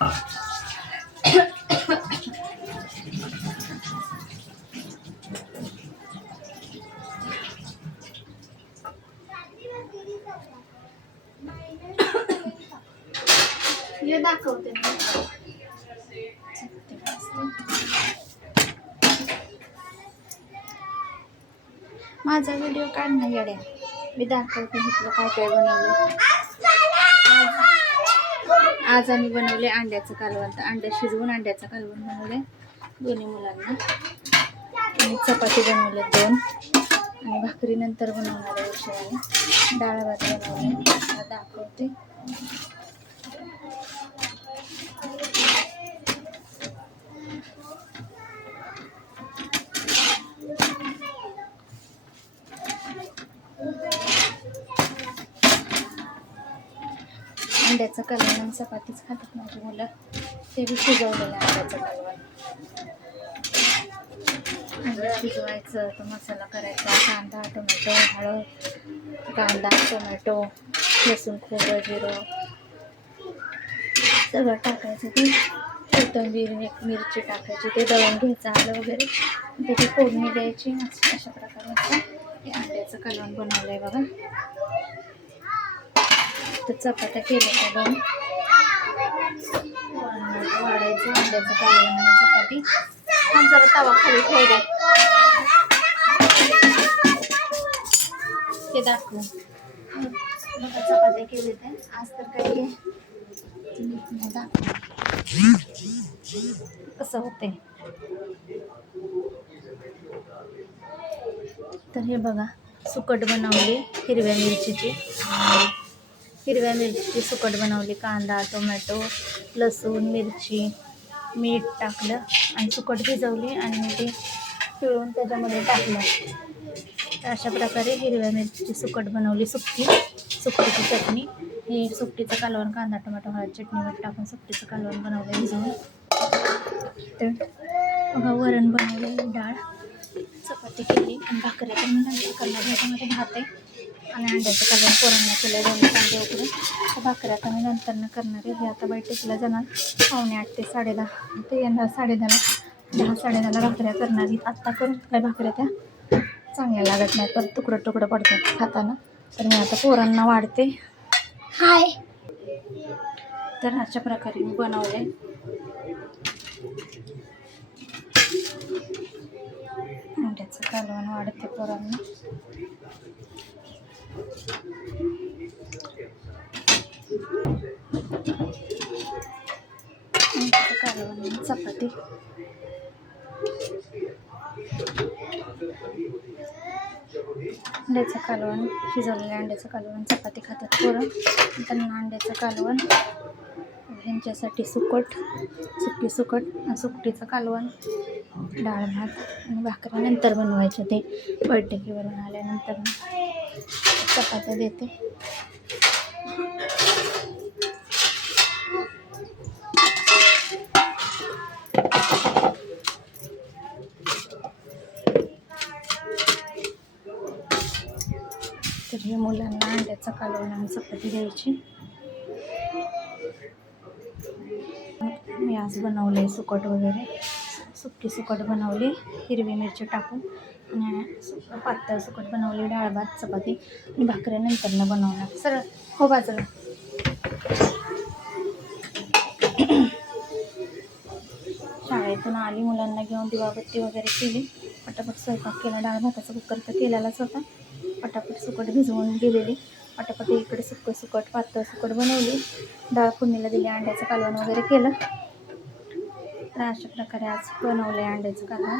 हे दाखवते माझा व्हिडिओ काढ ना येड्या. मी दाखवते म्हटलं काय काय बनवलं. आज आम्ही बनवले अंड्याचं कालवण. अंडे शिजवून अंड्याचं कालवण बनवले दोन्ही मुलांना. आणि चपाती बनवले 2 आणि भाकरी नंतर बनवणार आहे उशिराने. डाळ भात बनवले दाखवते. अंड्याचं कालवण आणि चपातीच खातात माझी मुलं. ते बी शिजवलेलं अंड्याचं कालवण. अंडे शिजवायचं, तो मसाला करायचा, कांदा टोमॅटो हळद, कांदा टोमॅटो लसूण खोबरं जिरं सगळं टाकायचं. ते कोथिंबीर मिरची टाकायची, ते दळून घ्यायचं आलं वगैरे, त्याची फोडणी द्यायची. अशा प्रकारे हे अंड्याचं कालवण बनवलं आहे बघा. तर चपात्या केल्या त्या 2 वाढायचं अंड्याचं कालवण आणि चपाती. आणि जरा तवा खाली ठेवले ते दाखवून बघा. चपात्या केले ते आज तर काही दाखव कसं होते. तर हे बघा सुकट बनवली हिरव्या मिरचीची सुकट बनवली. कांदा टोमॅटो लसूण मिरची मीठ टाकलं आणि सुकट भिजवली आणि ते पिळून त्याच्यामध्ये टाकलं. तर अशा प्रकारे हिरव्या मिरचीची सुकट बनवली. सुकटीची चटणी. हे सुकटीचं कालवण कांदा टोमॅटो हळद चटणी मीठ टाकून सुकटीचं कालवण बनवलं भिजवून. तर बघा वरण बनवलं, डाळ चपाती केली आणि भाकरी तर मी नंतर करणार. ह्याच्यामध्ये भात आहे आणि अंड्याचं कालवण पोरांना केलं 2 कांदे उकडून. तर भाकरी आता मी नंतर करणार आहे. हे आता बैठकीला जाणार 8:45 ते 10:30. ते येणार 10:30ला 10-10:30ला भाकऱ्या करणार. आत्ता करून काय भाकऱ्या त्या चांगल्या लागत नाही, परत तुकडं पडतात खाताना. तर मी आता पोरांना वाढते. हाय. तर अशा प्रकारे मी बनवले. अंड्याचं कालवण वाढते पोरांना. अंड्याचं कालवण आणि चपाती. अंड्याचं कालवण शिजवलेलं अंड्याचं कालवण चपाती खातात पोरं. त्यांना अंड्याचं कालवण ह्यांच्यासाठी सुकी सुकटीचं कालवण डाळ भात आणि भाकऱ्या नंतर बनवायचे. ते बैठकीवरून आल्यानंतर चपात्या देते. तर हे मुलांना अंड्याचं कालवण आणि चपाती द्यायची. मी आज बनवले सुकट वगैरे. सुकट बनवली हिरवी मिरची टाकून आणि पातळ सुकट बनवली. डाळ भात चपाती आणि भाकऱ्या नंतर बनवणार. सरळ हो बाजूला. शाळेतून आली मुलांना घेऊन दिवाबत्ती वगैरे केली. पटापट स्वयंपाक केला. डाळ भाताचा कुकर तर केलेलाच होता. पटापट सुकट भिजवून गेलेली. पटापट इकडे सुकट पातळ सुकट बनवली. डाळ फोडणीला दिली. अंड्याचं कालवण वगैरे केलं. तर अशा प्रकारे आज बनवले अंड्याचं कालवण.